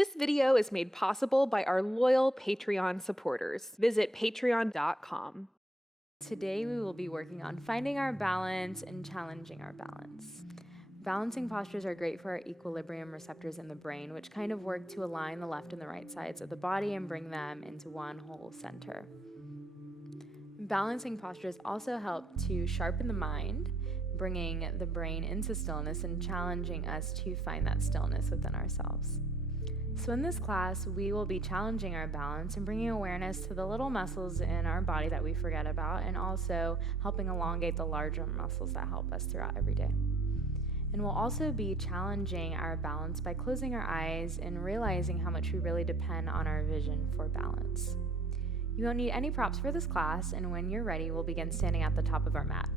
This video is made possible by our loyal Patreon supporters. Visit patreon.com. Today we will be working on finding our balance and challenging our balance. Balancing postures are great for our equilibrium receptors in the brain, which kind of work to align the left and the right sides of the body and bring them into one whole center. Balancing postures also help to sharpen the mind, bringing the brain into stillness and challenging us to find that stillness within ourselves. So in this class, we will be challenging our balance and bringing awareness to the little muscles in our body that we forget about, and also helping elongate the larger muscles that help us throughout every day. And we'll also be challenging our balance by closing our eyes and realizing how much we really depend on our vision for balance. You won't need any props for this class, and when you're ready, we'll begin standing at the top of our mat.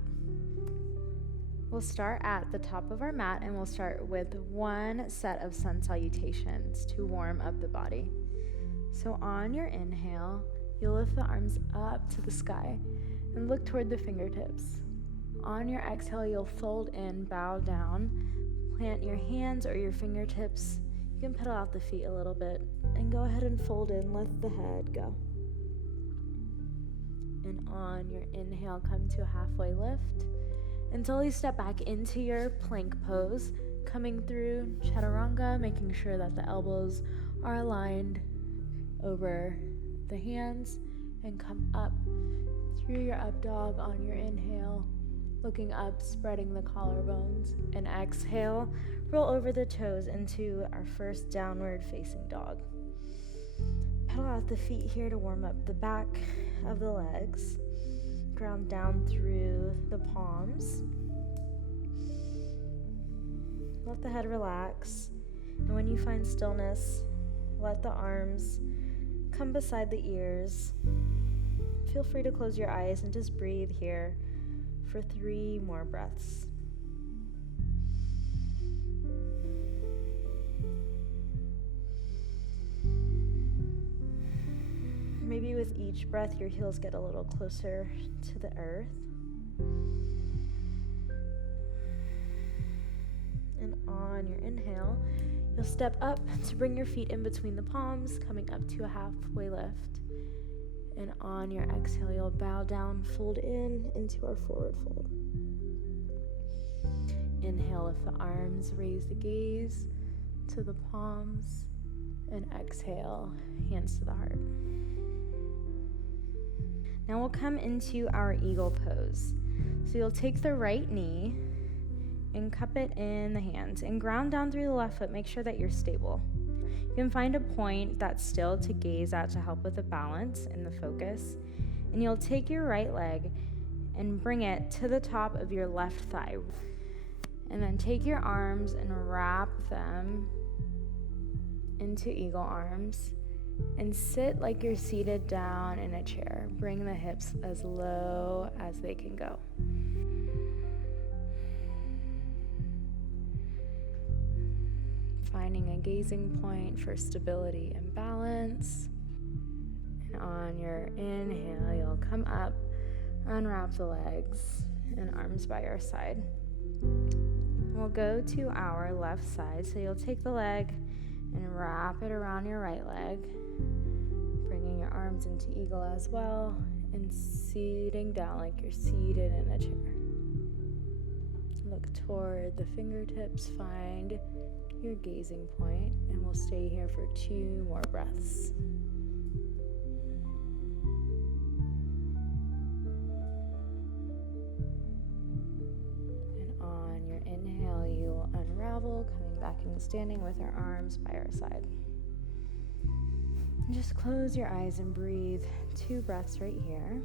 We'll start at the top of our mat, and we'll start with one set of sun salutations to warm up the body. So on your inhale, you'll lift the arms up to the sky and look toward the fingertips. On your exhale, you'll fold in, bow down, plant your hands or your fingertips. You can pedal out the feet a little bit and go ahead and fold in, let the head go. And on your inhale, come to a halfway lift until you step back into your plank pose, coming through chaturanga, making sure that the elbows are aligned over the hands, and come up through your up dog on your inhale, looking up, spreading the collarbones, and exhale, roll over the toes into our first downward facing dog. Pedal out the feet here to warm up the back of the legs. Ground down through the palms. Let the head relax. And when you find stillness, let the arms come beside the ears. Feel free to close your eyes and just breathe here for 3 more breaths. Maybe with each breath, your heels get a little closer to the earth. And on your inhale, you'll step up to bring your feet in between the palms, coming up to a halfway lift. And on your exhale, you'll bow down, fold in into our forward fold. Inhale, lift the arms, raise the gaze to the palms, and exhale, hands to the heart. Now we'll come into our eagle pose. So you'll take the right knee and cup it in the hands and ground down through the left foot. Make sure that you're stable. You can find a point that's still to gaze at to help with the balance and the focus. And you'll take your right leg and bring it to the top of your left thigh. And then take your arms and wrap them into eagle arms. And sit like you're seated down in a chair. Bring the hips as low as they can go. Finding a gazing point for stability and balance. And on your inhale, you'll come up, unwrap the legs and arms by your side. We'll go to our left side. So you'll take the leg and wrap it around your right leg, bringing your arms into eagle as well, and seating down like you're seated in a chair. Look toward the fingertips, find your gazing point, and we'll stay here for 2 more breaths. And on your inhale, you will unravel, coming back and standing with our arms by our side. And just close your eyes and breathe 2 breaths right here.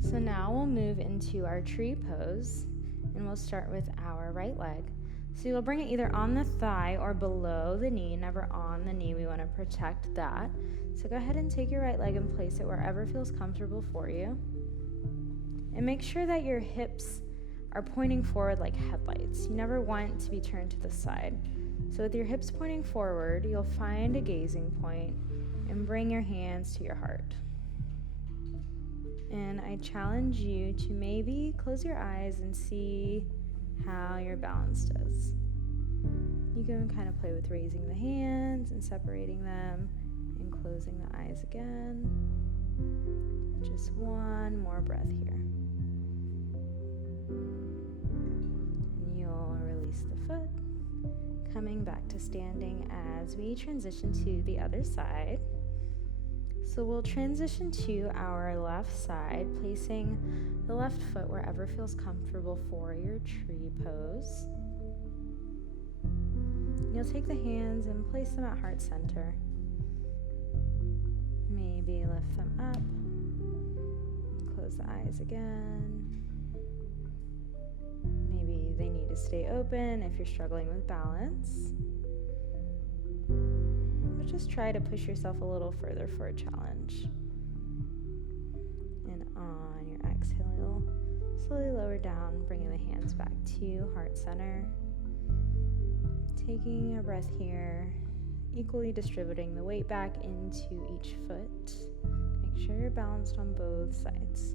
So now we'll move into our tree pose, and we'll start with our right leg. So you'll bring it either on the thigh or below the knee, never on the knee. We want to protect that. So go ahead and take your right leg and place it wherever feels comfortable for you. And make sure that your hips are pointing forward like headlights. You never want to be turned to the side. So with your hips pointing forward, you'll find a gazing point and bring your hands to your heart. And I challenge you to maybe close your eyes and see how your balance does. You can kind of play with raising the hands and separating them and closing the eyes again. Just one more breath here. And you'll release the foot, coming back to standing as we transition to the other side. So we'll transition to our left side, placing the left foot wherever feels comfortable for your tree pose. You'll take the hands and place them at heart center. Maybe lift them up. And close the eyes again. Maybe they need to stay open if you're struggling with balance. But just try to push yourself a little further for a challenge. And on your exhale, you'll slowly lower down, bringing the hands back to heart center. Taking a breath here, equally distributing the weight back into each foot. Make sure you're balanced on both sides.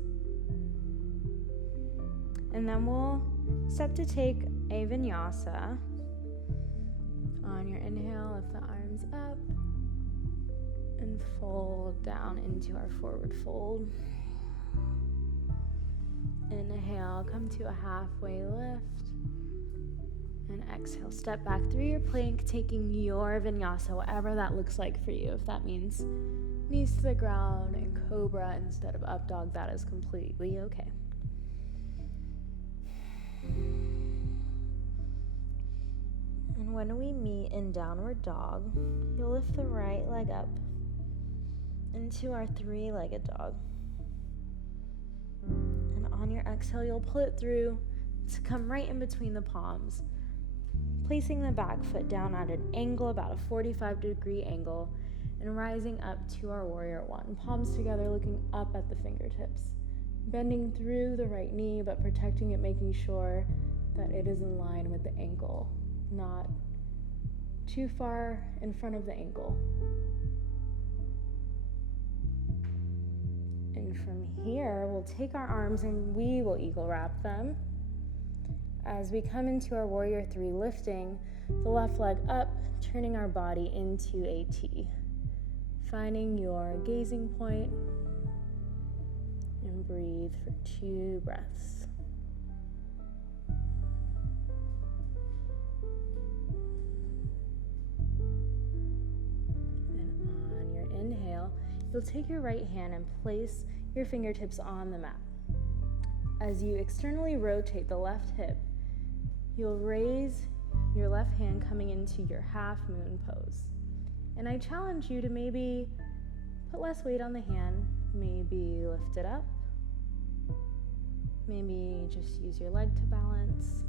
And then we'll step to take a vinyasa. On your inhale, lift the arms up and fold down into our forward fold. Inhale, come to a halfway lift. And exhale, step back through your plank, taking your vinyasa, whatever that looks like for you. If that means knees to the ground and cobra instead of up dog, that is completely okay. And when we meet in downward dog, you'll lift the right leg up into our three-legged dog. And on your exhale, you'll pull it through to come right in between the palms, placing the back foot down at an angle, about a 45-degree angle, and rising up to our warrior one. Palms together, looking up at the fingertips. Bending through the right knee, but protecting it, making sure that it is in line with the ankle, not too far in front of the ankle. And from here, we'll take our arms and we will eagle wrap them. As we come into our warrior three, lifting the left leg up, turning our body into a T. Finding your gazing point and breathe for 2 breaths. And on your inhale, you'll take your right hand and place your fingertips on the mat. As you externally rotate the left hip, you'll raise your left hand coming into your half moon pose. And I challenge you to maybe put less weight on the hand, maybe lift it up, maybe just use your leg to balance.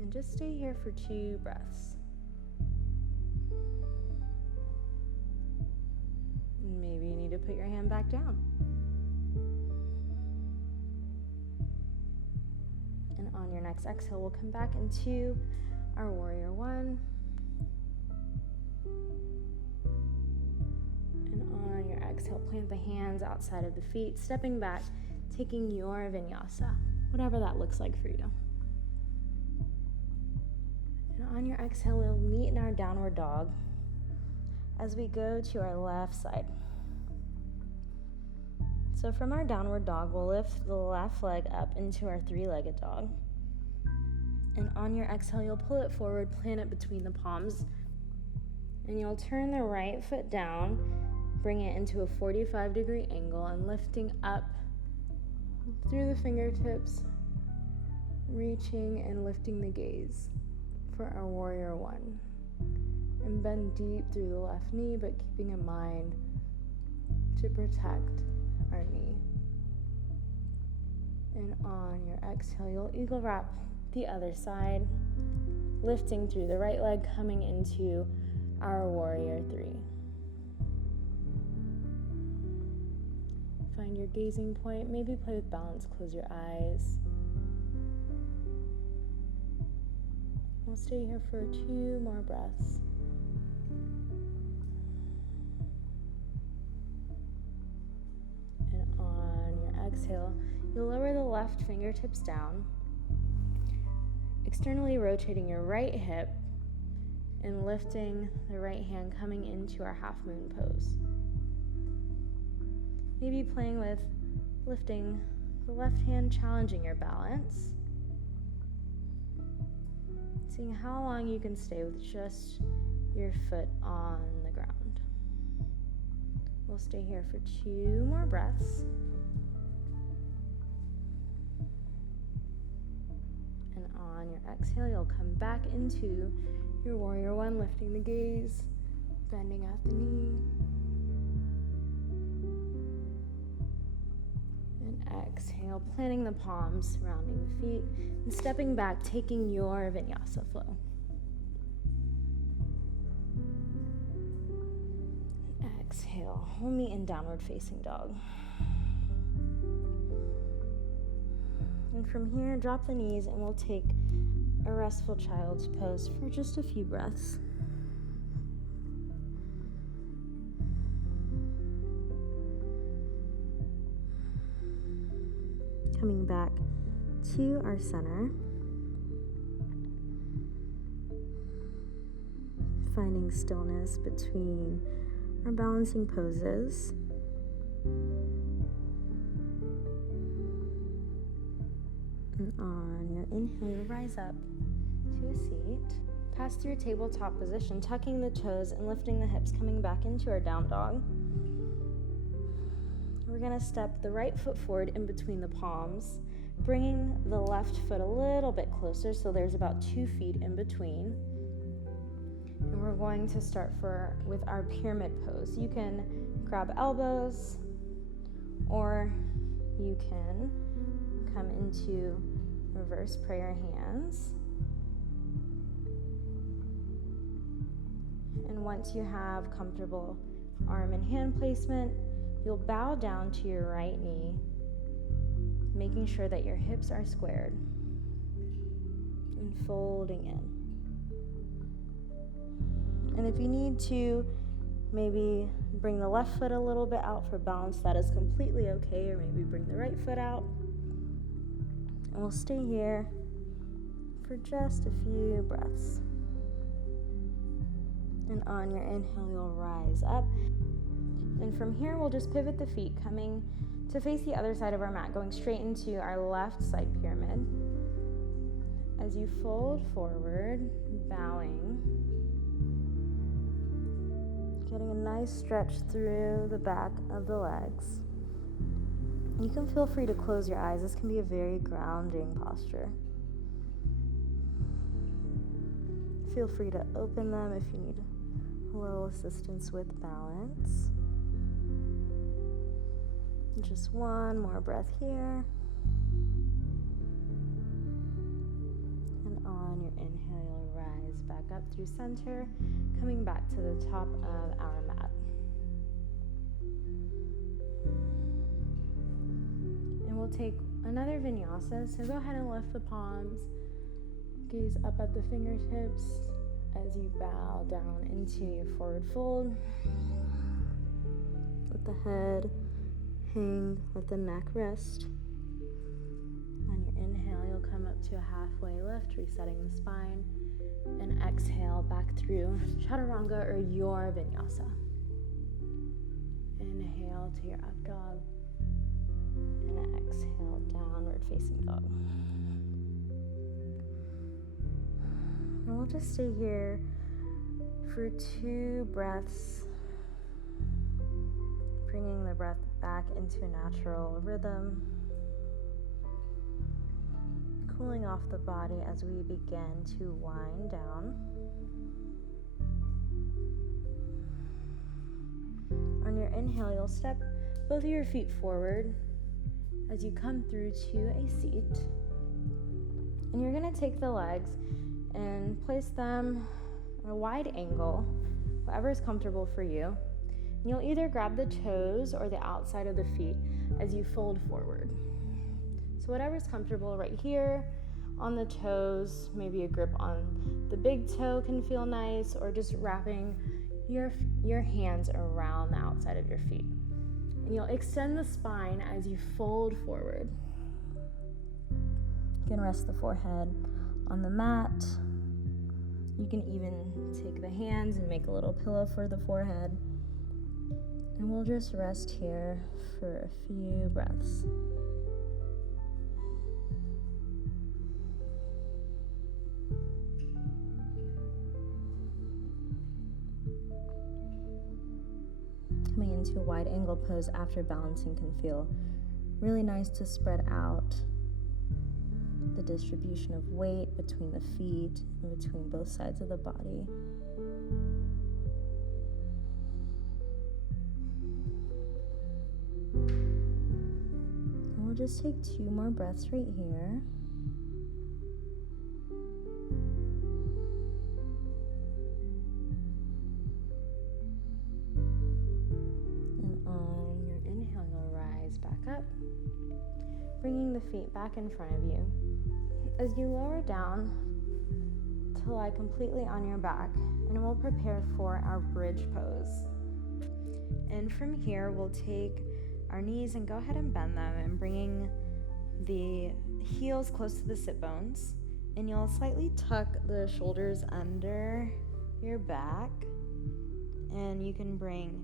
And just stay here for 2 breaths. Maybe you need to put your hand back down. And on your next exhale, we'll come back into our warrior one. And on your exhale, plant the hands outside of the feet, stepping back, taking your vinyasa, whatever that looks like for you. And on your exhale, we'll meet in our downward dog as we go to our left side. So from our downward dog, we'll lift the left leg up into our 3-legged dog. And on your exhale, you'll pull it forward, plant it between the palms, and you'll turn the right foot down, bring it into a 45-degree angle, and lifting up through the fingertips, reaching and lifting the gaze for our warrior one. And bend deep through the left knee, but keeping in mind to protect our knee. And on your exhale, you'll eagle wrap the other side, lifting through the right leg, coming into our warrior three. Find your gazing point, maybe play with balance, close your eyes. We'll stay here for 2 more breaths. exhale, you'll lower the left fingertips down, externally rotating your right hip and lifting the right hand, coming into our half moon pose. Maybe playing with lifting the left hand, challenging your balance. Seeing how long you can stay with just your foot on the ground. We'll stay here for 2 more breaths. And on your exhale, you'll come back into your warrior one, lifting the gaze, bending at the knee. And exhale, planting the palms, surrounding the feet, and stepping back, taking your vinyasa flow. Exhale, hold me in downward facing dog. And from here, drop the knees and we'll take a restful child's pose for just a few breaths. Coming back to our center. Finding stillness between our balancing poses. And on your inhale, you'll rise up to a seat. Pass through tabletop position, tucking the toes and lifting the hips, coming back into our down dog. We're gonna step the right foot forward in between the palms, bringing the left foot a little bit closer, so there's about 2 feet in between. And we're going to start with our pyramid pose. You can grab elbows, or you can come into reverse prayer hands. And once you have comfortable arm and hand placement, you'll bow down to your right knee, making sure that your hips are squared and folding in. And if you need to, maybe bring the left foot a little bit out for balance, that is completely okay, or maybe bring the right foot out. And we'll stay here for just a few breaths. And on your inhale, you'll rise up. And from here, we'll just pivot the feet, coming to face the other side of our mat, going straight into our left side pyramid. As you fold forward, bowing, getting a nice stretch through the back of the legs. You can feel free to close your eyes. This can be a very grounding posture. Feel free to open them if you need a little assistance with balance. Just one more breath here. And on your inhale, you'll rise back up through center, coming back to the top of our mat. And we'll take another vinyasa. So go ahead and lift the palms, gaze up at the fingertips as you bow down into your forward fold. Let the head hang, let the neck rest. On your inhale, you'll come up to a halfway lift, resetting the spine. And exhale back through chaturanga or your vinyasa. Inhale to your up dog. And exhale, downward facing dog. And we'll just stay here for 2 breaths, bringing the breath back into a natural rhythm, cooling off the body as we begin to wind down. On your inhale, you'll step both of your feet forward as you come through to a seat. And you're going to take the legs and place them at a wide angle, whatever is comfortable for you. And you'll either grab the toes or the outside of the feet as you fold forward. So whatever's comfortable right here on the toes, maybe a grip on the big toe can feel nice, or just wrapping your hands around the outside of your feet. And you'll extend the spine as you fold forward. You can rest the forehead on the mat. You can even take the hands and make a little pillow for the forehead. And we'll just rest here for a few breaths. Coming into a wide angle pose after balancing can feel really nice to spread out the distribution of weight between the feet and between both sides of the body. And we'll just take 2 more breaths right here. And on your inhale, you'll rise back up, bringing the feet back in front of you. As you lower down to lie completely on your back, and we'll prepare for our bridge pose. And from here, we'll take our knees and go ahead and bend them, and bringing the heels close to the sit bones. And you'll slightly tuck the shoulders under your back, and you can bring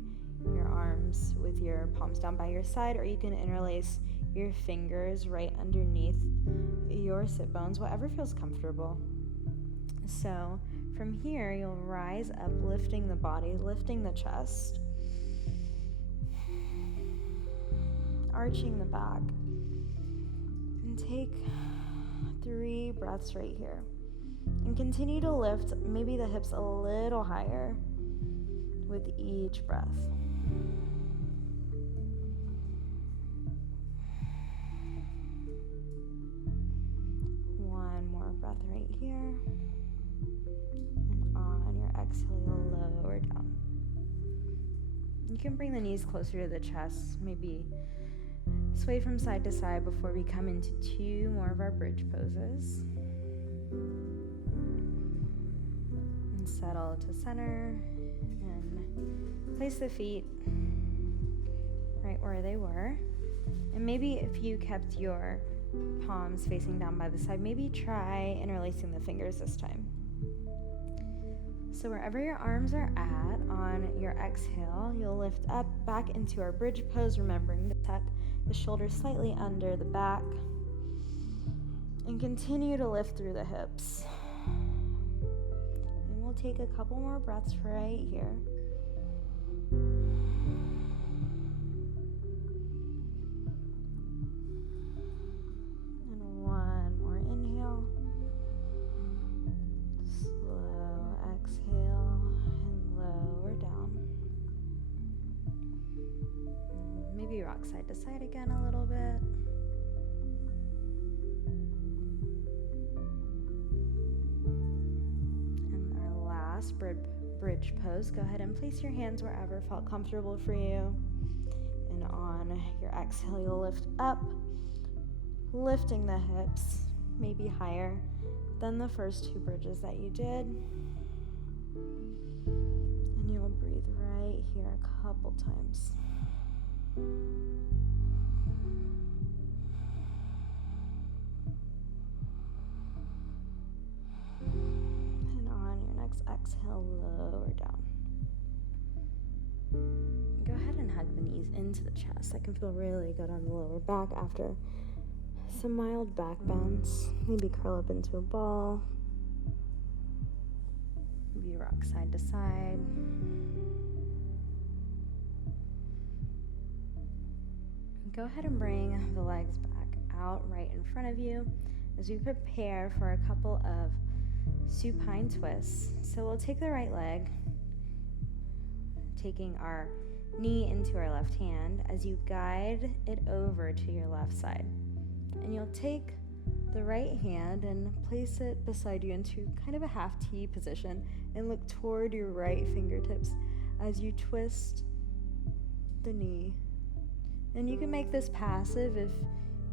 your arms with your palms down by your side, or you can interlace your fingers right underneath your sit bones, whatever feels comfortable. So from here, you'll rise up, lifting the body, lifting the chest, arching the back, and take 3 breaths right here. And continue to lift maybe the hips a little higher with each breath. Breath right here, and on your exhale, you'll lower down. You can bring the knees closer to the chest, maybe sway from side to side before we come into 2 more of our bridge poses. And settle to center, and place the feet right where they were. And maybe if you kept your palms facing down by the side, maybe try interlacing the fingers this time. So wherever your arms are at, on your exhale, you'll lift up back into our bridge pose, remembering to tuck the shoulders slightly under the back, and continue to lift through the hips. And we'll take a couple more breaths right here. Rock side to side again a little bit. And our last bridge pose, go ahead and place your hands wherever felt comfortable for you. And on your exhale, you'll lift up, lifting the hips, maybe higher than the first 2 bridges that you did. And you'll breathe right here a couple times. And on your next exhale, lower down. Go ahead and hug the knees into the chest. That can feel really good on the lower back after some mild back bends. Maybe curl up into a ball. Maybe rock side to side. Go ahead and bring the legs back out right in front of you as we prepare for a couple of supine twists. So we'll take the right leg, taking our knee into our left hand as you guide it over to your left side. And you'll take the right hand and place it beside you into kind of a half T position and look toward your right fingertips as you twist the knee. And you can make this passive if you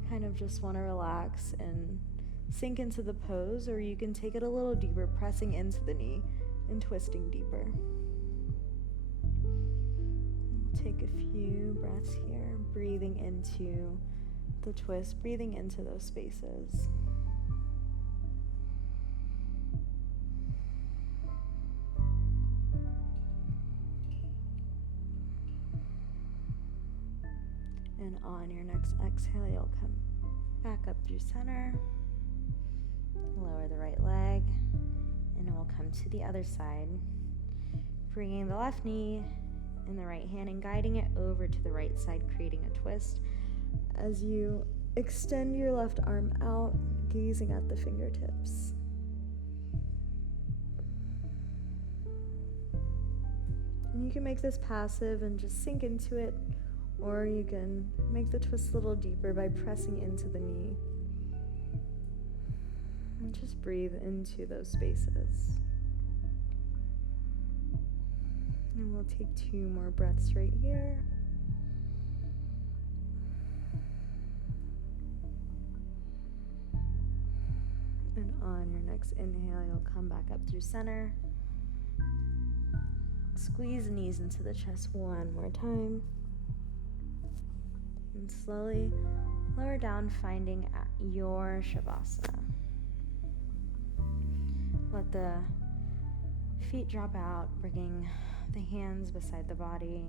kind of just want to relax and sink into the pose, or you can take it a little deeper, pressing into the knee and twisting deeper. We'll take a few breaths here. breathing into the twist, breathing into those spaces. And on your next exhale, you'll come back up through center. Lower the right leg, and we'll come to the other side, bringing the left knee in the right hand and guiding it over to the right side, creating a twist as you extend your left arm out, gazing at the fingertips. And you can make this passive and just sink into it, or you can make the twist a little deeper by pressing into the knee. And just breathe into those spaces. And we'll take 2 more breaths right here. And on your next inhale, you'll come back up through center. Squeeze the knees into the chest one more time. And slowly lower down, finding your Shavasana. Let the feet drop out, bringing the hands beside the body,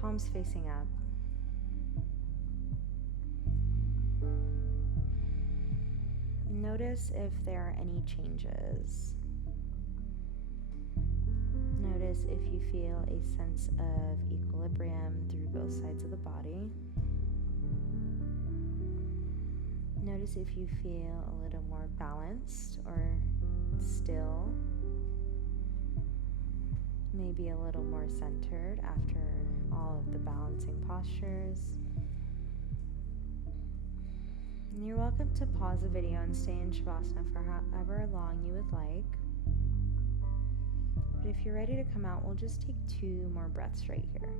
palms facing up. Notice if there are any changes. Notice if you feel a sense of equilibrium through both sides of the body. Notice if you feel a little more balanced or still, maybe a little more centered after all of the balancing postures. And you're welcome to pause the video and stay in Shavasana for however long you would like. But if you're ready to come out, we'll just take 2 more breaths right here.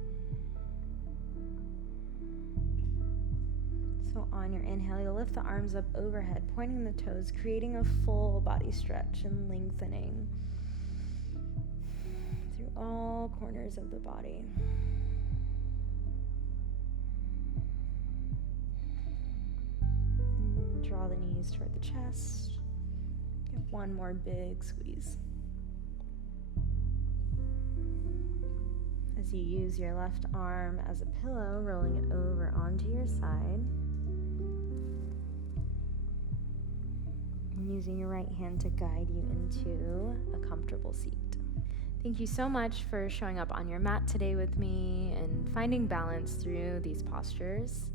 So on your inhale, you'll lift the arms up overhead, pointing the toes, creating a full body stretch and lengthening through all corners of the body. And draw the knees toward the chest. Give 1 more big squeeze. As you use your left arm as a pillow, rolling it over onto your side. And using your right hand to guide you into a comfortable seat. Thank you so much for showing up on your mat today with me and finding balance through these postures.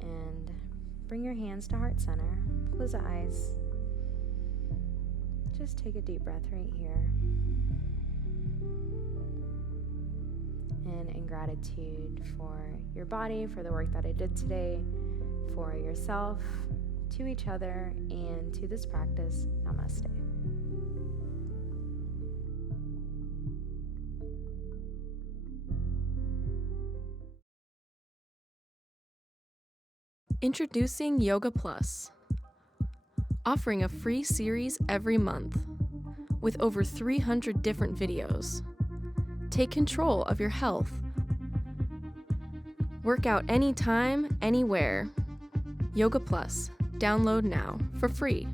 And bring your hands to heart center. Close the eyes. Just take a deep breath right here. And in gratitude for your body, for the work that I did today, for yourself, to each other, and to this practice, namaste. Introducing Yoga Plus, offering a free series every month with over 300 different videos. Take control of your health. Work out anytime, anywhere. Yoga Plus. Download now for free.